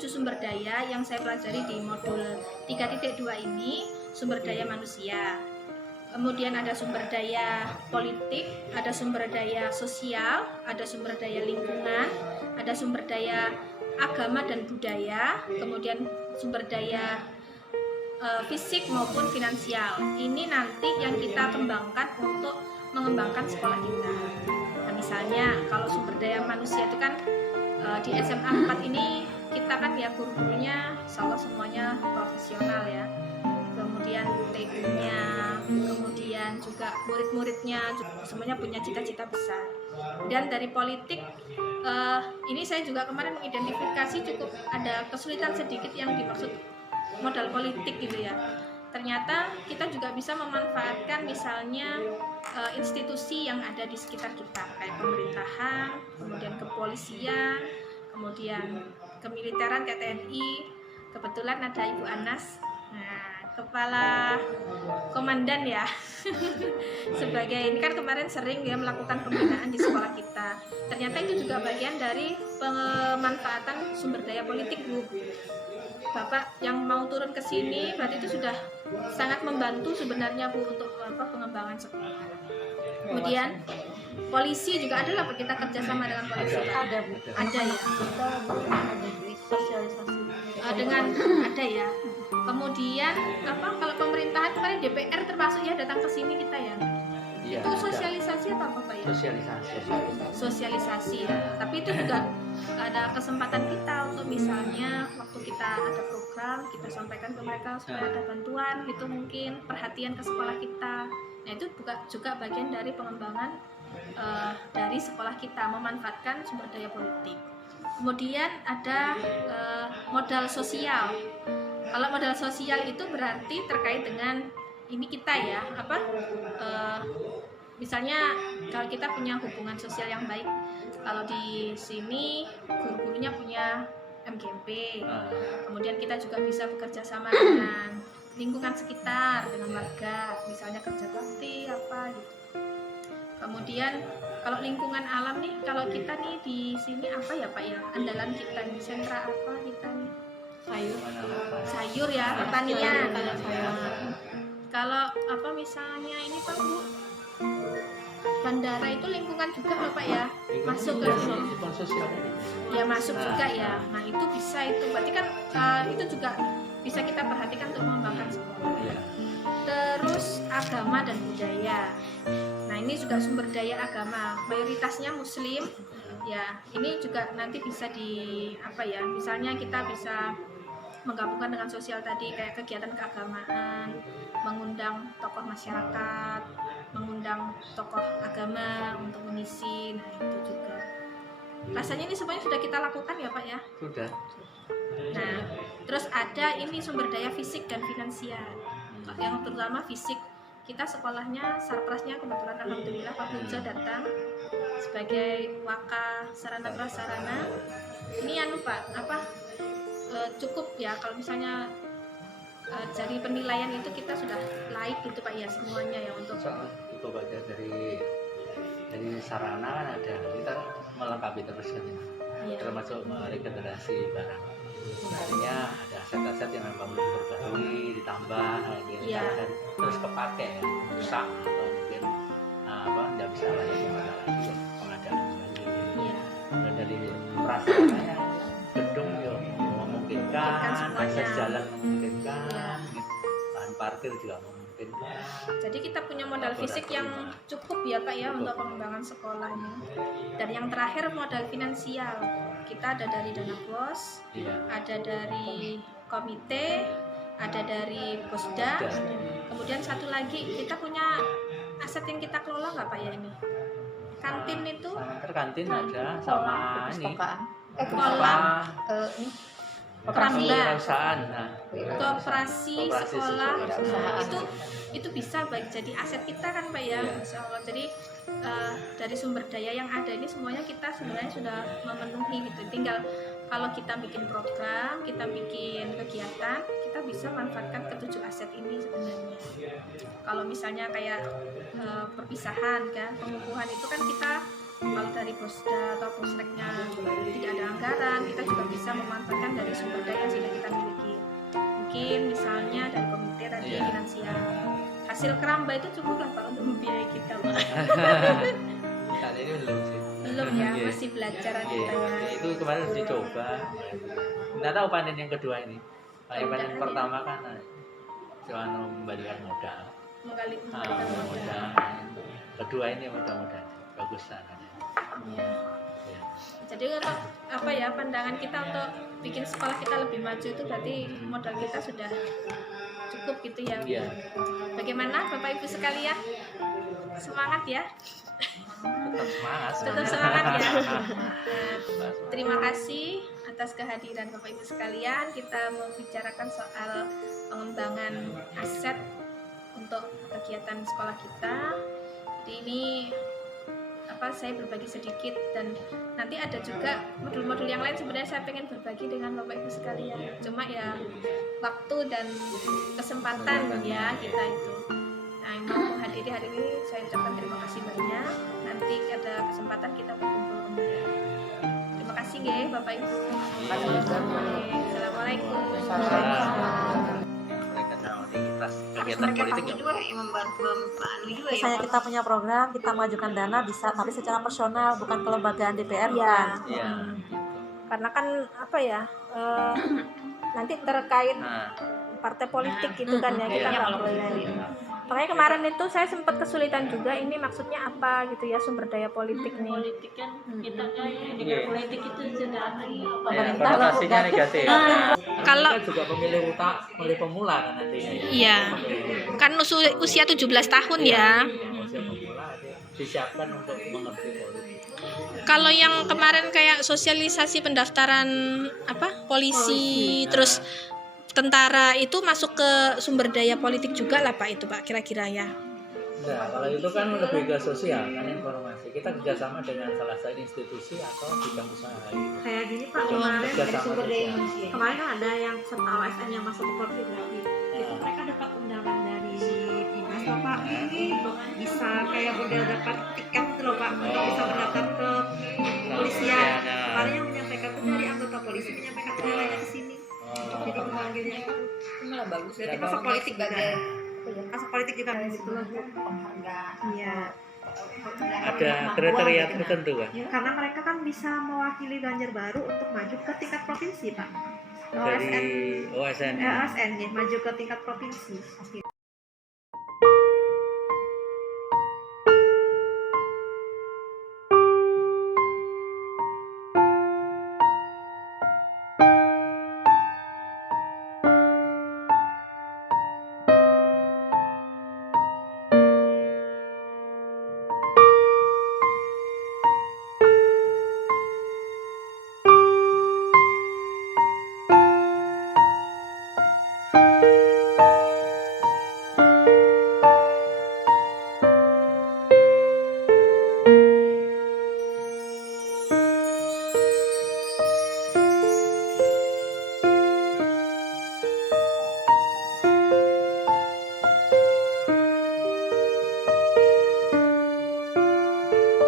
7 sumber daya yang saya pelajari di modul 3.2 ini, sumber daya manusia. Kemudian ada sumber daya politik, ada sumber daya sosial, ada sumber daya lingkungan, ada sumber daya agama dan budaya, kemudian sumber daya fisik maupun finansial. Ini nanti yang kita kembangkan untuk mengembangkan sekolah kita. Nah, misalnya kalau sumber daya manusia itu kan di SMA 4 ini kita kan ya guru-gurunya semuanya profesional ya. Kemudian TU-nya, kemudian juga murid-muridnya semuanya punya cita-cita besar. Dan dari politik ini saya juga kemarin mengidentifikasi cukup ada kesulitan sedikit yang dimaksud modal politik gitu ya. Ternyata kita juga bisa memanfaatkan misalnya institusi yang ada di sekitar kita kayak pemerintahan, kemudian kepolisian, kemudian kemiliteran kayak TNI. Kebetulan ada Ibu Anas, kepala komandan ya sebagai ini kan kemarin sering ya melakukan pembinaan di sekolah kita. Ternyata itu juga bagian dari pemanfaatan sumber daya politik, Bu. Bapak yang mau turun ke sini berarti itu sudah sangat membantu sebenarnya, Bu, untuk pengembangan sekolah. Kemudian polisi juga ada lah, kita kerjasama dengan polisi. Ada ya. Kita sosialisasi Dengan ada ya. Kemudian kalau pemerintahan kemarin DPR termasuk ya datang ke sini kita ya. Iya, Itu sosialisasi atau apa Pak ya? Sosialisasi ya. Tapi itu juga ada kesempatan kita untuk misalnya waktu kita ada program kita sampaikan ke mereka supaya ada bantuan gitu, mungkin perhatian ke sekolah kita. Nah itu juga bagian dari pengembangan dari sekolah kita, memanfaatkan sumber daya politik. Kemudian ada modal sosial. Kalau modal sosial itu berarti terkait dengan ini kita ya, misalnya kalau kita punya hubungan sosial yang baik, kalau di sini guru-gurunya punya MGMP, kemudian kita juga bisa bekerja sama dengan lingkungan sekitar, dengan warga, misalnya kerja bakti apa gitu. Kemudian kalau lingkungan alam nih, kalau kita nih di sini apa ya Pak ya, andalan kita nih, sentra apa kita nih? Sayur ya, pertanian. Kalau misalnya ini Pak Bu, bandara itu lingkungan juga loh Pak ya, masuk ke sosial. Ya masuk juga ya. Nah itu bisa, itu berarti kan itu juga bisa kita perhatikan untuk mengembangkan sekolah. Terus agama dan budaya. Nah ini juga sumber daya agama, mayoritasnya Muslim. Ya ini juga nanti bisa misalnya kita bisa menggabungkan dengan sosial tadi, kayak kegiatan keagamaan, mengundang tokoh masyarakat, mengundang tokoh agama untuk mengisi. Nah itu juga rasanya ini semuanya sudah kita lakukan ya Pak ya. Sudah. Nah terus ada ini sumber daya fisik dan finansial. Yang terutama fisik, kita sekolahnya sarprasnya kebetulan alhamdulillah Pak Bunja datang sebagai waka sarana prasarana. Ini Pak cukup ya kalau misalnya dari penilaian itu kita sudah laik gitu Pak ya semuanya ya untuk itu bagian dari sarana kan ada, kita melengkapi terus kan ya. Termasuk regenerasi barang. Artinya ada aset-aset yang memang diperbarui, ditambah, terus kepake ya, rusak atau mungkin tidak bisa layak lagi pengadaan lagi. Dan dari prasarananya gedung memungkinkan, akses jalan memungkinkan, bahan parkir juga memungkinkan. Jadi kita punya modal fisik yang cukup ya Pak ya untuk pengembangan sekolahnya. Dan yang terakhir modal finansial, kita ada dari dana BOS, ada dari komite, ada dari Posda. Kemudian satu lagi kita punya aset yang kita kelola nggak Pak ya ini? Kantin itu? Kantin ada sama ini. Kolam, perusahaan, koperasi sekolah, itu bisa baik jadi aset kita kan Pak ya, Insya Allah. Jadi dari sumber daya yang ada ini semuanya kita sebenarnya sudah memenuhi gitu. Tinggal kalau kita bikin program, kita bikin kegiatan, kita bisa manfaatkan ketujuh aset ini sebenarnya. Kalau misalnya kayak perpisahan kan, pengukuhan itu kan kita kalau dari Bosda atau Bosreknya tidak ada anggaran, kita juga bisa memanfaatkan dari sumber daya yang sudah kita miliki. Mungkin misalnya dari komite tadi finansial, hasil keramba itu cukup lah Pak untuk membiayai kita Pak. Saat ini belum sih. Belum ya, masih belajar aja kita ya. Itu kemarin udah dicoba. Nggak tahu panen yang kedua ini. Panen pertama kan cuma membalikan modal. Membalikan modal. Kedua ini mudah-mudahan bagus tanahnya. Ya. Jadi untuk apa ya, pandangan kita untuk bikin sekolah kita lebih maju itu berarti modal kita sudah cukup gitu ya. Iya. Bagaimana Bapak Ibu sekalian? Semangat ya. Tetap semangat. Tetap semangat ya. Terima kasih atas kehadiran Bapak Ibu sekalian. Kita membicarakan soal pengembangan aset untuk kegiatan sekolah kita. Jadi ini saya berbagi sedikit, dan nanti ada juga modul-modul yang lain sebenarnya saya pengen berbagi dengan Bapak Ibu sekalian. Cuma ya waktu dan kesempatan ya kita itu. Nah, yang mau menghadiri hari ini saya ucapkan terima kasih banyak. Nanti ada kesempatan kita berkumpul kembali. Terima kasih nggih Bapak Ibu. Assalamualaikum. Kegiatan politik juga yang membantu juga ya. Misalnya kita punya program, kita mengajukan dana bisa, tapi secara personal, bukan kelembagaan DPR Ya. kan. Iya. Karena kan apa ya, nanti terkait partai politik gitu kan ya, kita nggak boleh. Makanya kemarin itu saya sempat kesulitan juga, ini maksudnya apa gitu ya, sumber daya politik nih. Politik kan kita kayak dengan politik itu sudah Pemerintah konotasinya negatif. Kalau Kita juga pemilih pemula kan nantinya. iya, kan usia 17 tahun ya. Usia pemula disiapkan untuk mengerti politik. Kalau yang kemarin kayak sosialisasi pendaftaran polisi, terus tentara itu masuk ke sumber daya politik juga lah Pak, itu Pak kira-kira ya. Enggak, kalau itu kan lebih ke sosial kan, informasi. Kita kerjasama dengan salah satu institusi atau bidang usaha gitu. Kayak gini Pak, Kemarin dari kerjasama sumber daya sosial. manusia. Kemarin kan ada yang serta OSN yang masuk ke Portugal. Itu mereka dapat undangan dari dinas loh Pak, untuk bisa kayak model dapat tiket gitu loh Pak, untuk bisa mendaftar ke kepolisian. Kemarin yang menyampaikan itu dari anggota polisi menyampaikan kendalanya ke sini. Jadi memanggilnya itu malah bagus. berarti masuk politik juga. Masuk politik juga di situ. Penghargaan. Iya. Ada kriteria tertentu kan? Karena mereka kan bisa mewakili Ganjar Baru untuk maju ke tingkat provinsi Pak. Dari OSN. OSN ya, maju ke tingkat provinsi.